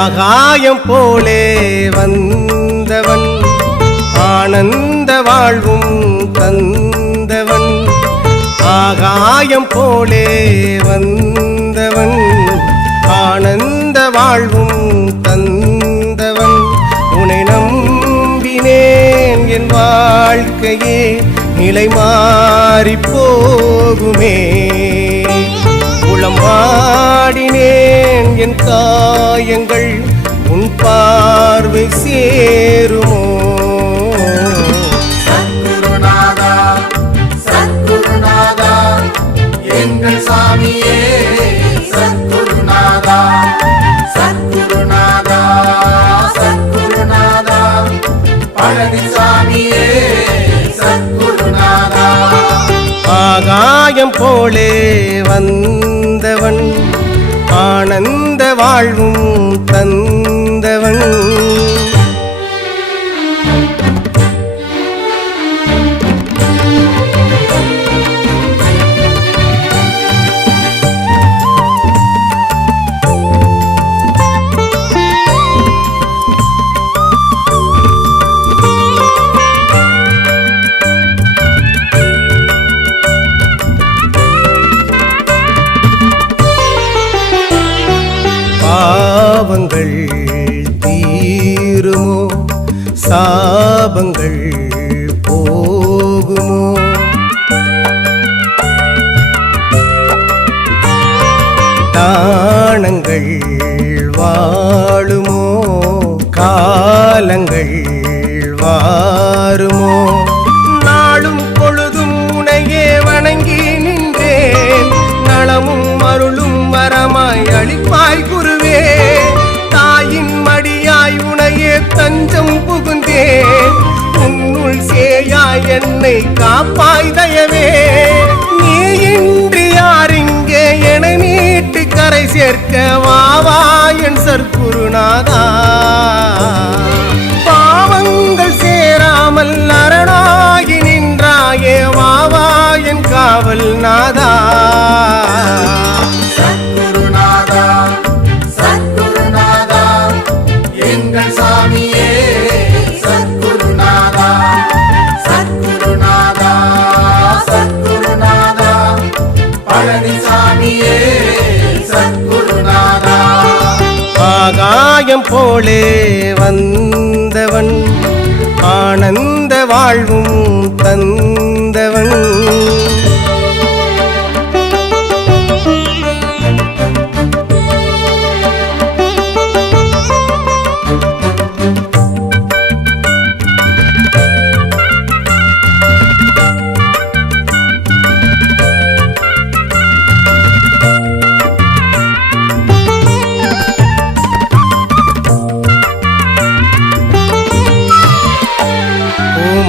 ஆகாயம் போலே வந்தவன் ஆனந்த வாழ்வும் தந்தவன் ஆகாயம் போலே வந்தவன் ஆனந்த வாழ்வும் தந்தவன் உன்னை நம்பினேன் என் வாழ்க்கையே நிலை மாறி போகுமே உளமாடினேன் என் காயங்கள் உன் பார்வை சேருமோ சத்குருநாதா சத்குருநாதா எங்கள் சாமியே சத்குருநாதா சத்குருநாதா சத்குருநாதா பழனிசாமியே சத்குருநாதா ஆகாயம் போலே வந்தவன் ஆனந்த வாழ்வும் தந்தவன் பாவங்கள் தீருமோ சாபங்கள் போகுமோ தானங்கள் வாழுமோ காலங்கள் வாருமோ நாளும் பொழுதும் உனையே வணங்கி நின்றேன் நலமும் அருளும் வரமாய் அளிப்பாய் குருவே தாயின் மடியாய் உனையே தஞ்சம் புகுந்தேன் உன்னுள் சேயாய் என்னை காப்பாய் தயவே நீ இன்றி யாரிங்கே என மீட்டு கரை சேர்க்க வாவா என் சற்குருநாதா பாவங்கள் சேராமல் அரணாகி நின்றாயே வாவா என் காவல் நாதா சத்குருநாதா சத்குருநாதா எங்கள் சாமியே சத்குருநாதா சத்குருநாதா சத்குருநாதா பழனிசாமியே சத்குருநாதா ஆகாயம் போலே வந்தவன் ஆனந்த வாழ்வும் தந்தவன்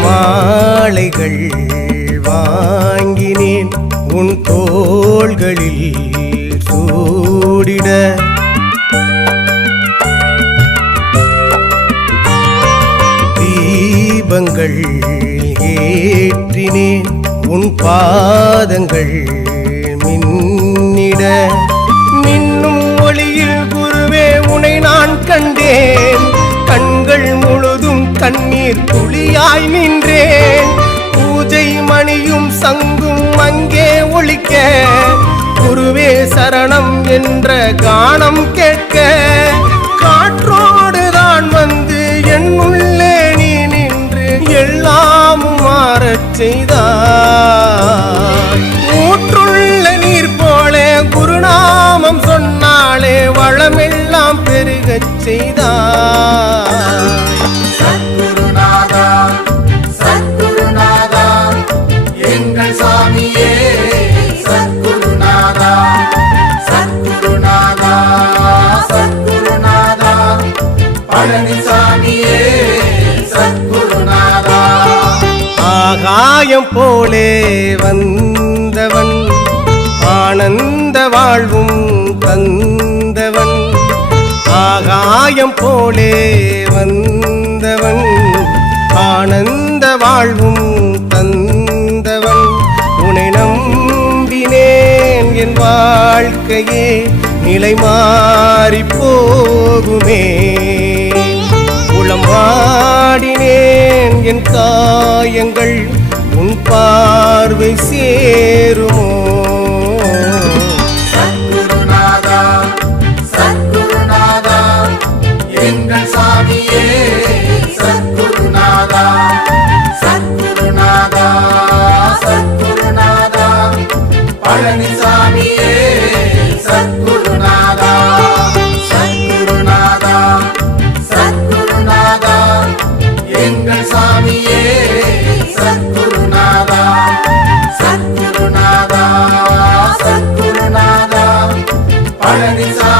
மாலைகள் வாங்கினேன் உன் தோள்களில் சூடிட தீபங்கள் ஏற்றினேன் உன் பாதங்கள் மின்னிட மின்னும் ஒளியில் குருவே உனை நான் கண்டேன் கண்கள் முழுதும் கண்ணீர் துளியாய் நின்றேன் பூஜை மணியும் சங்கும் அங்கே ஒலிக்க குருவே சரணம் என்ற கானம் கேட்க காற்றோடு தான் வந்து என் உள்ளே நீ நின்று எல்லாமும் மாறச் செய்தாய் ஊற்றுள்ள நீர் போல குருநாமம் சொன்னாலே வளமெல்லாம் பெருகச் செய்தாய் சத்குருநாதா சத்குருநாதா எங்கள் சாமியே சத்குருநாதா சத்குருநாதா சத்குருநாதா பழனிசாமியே சத்குருநாதா ஆகாயம் போலே வந்தவன் ஆனந்த வாழ்வும் தந்தவன் ஆகாயம் போலே வந்தவன் ஆனந்த வாழ்வும் தந்தவன் உன்னை நம்பினேன் என் வாழ்க்கையே நிலை மாறி போகுமே. உளம் வாடினேன் என் காயங்கள் உன் பார்வை சேருமோ. சத்குருநாதா சத்குருநாதா எங்கள் சாமியே சத்குருநாதா சத்குருநாதா சத்குருநாதா பழனிசாமியே சத்குருநாதா சத்குருநாதா சத்குருநாதா எங்கள் சாமியே சத்குருநாதா சத்குருநாதா சத்குருநாதா பழனிசாமி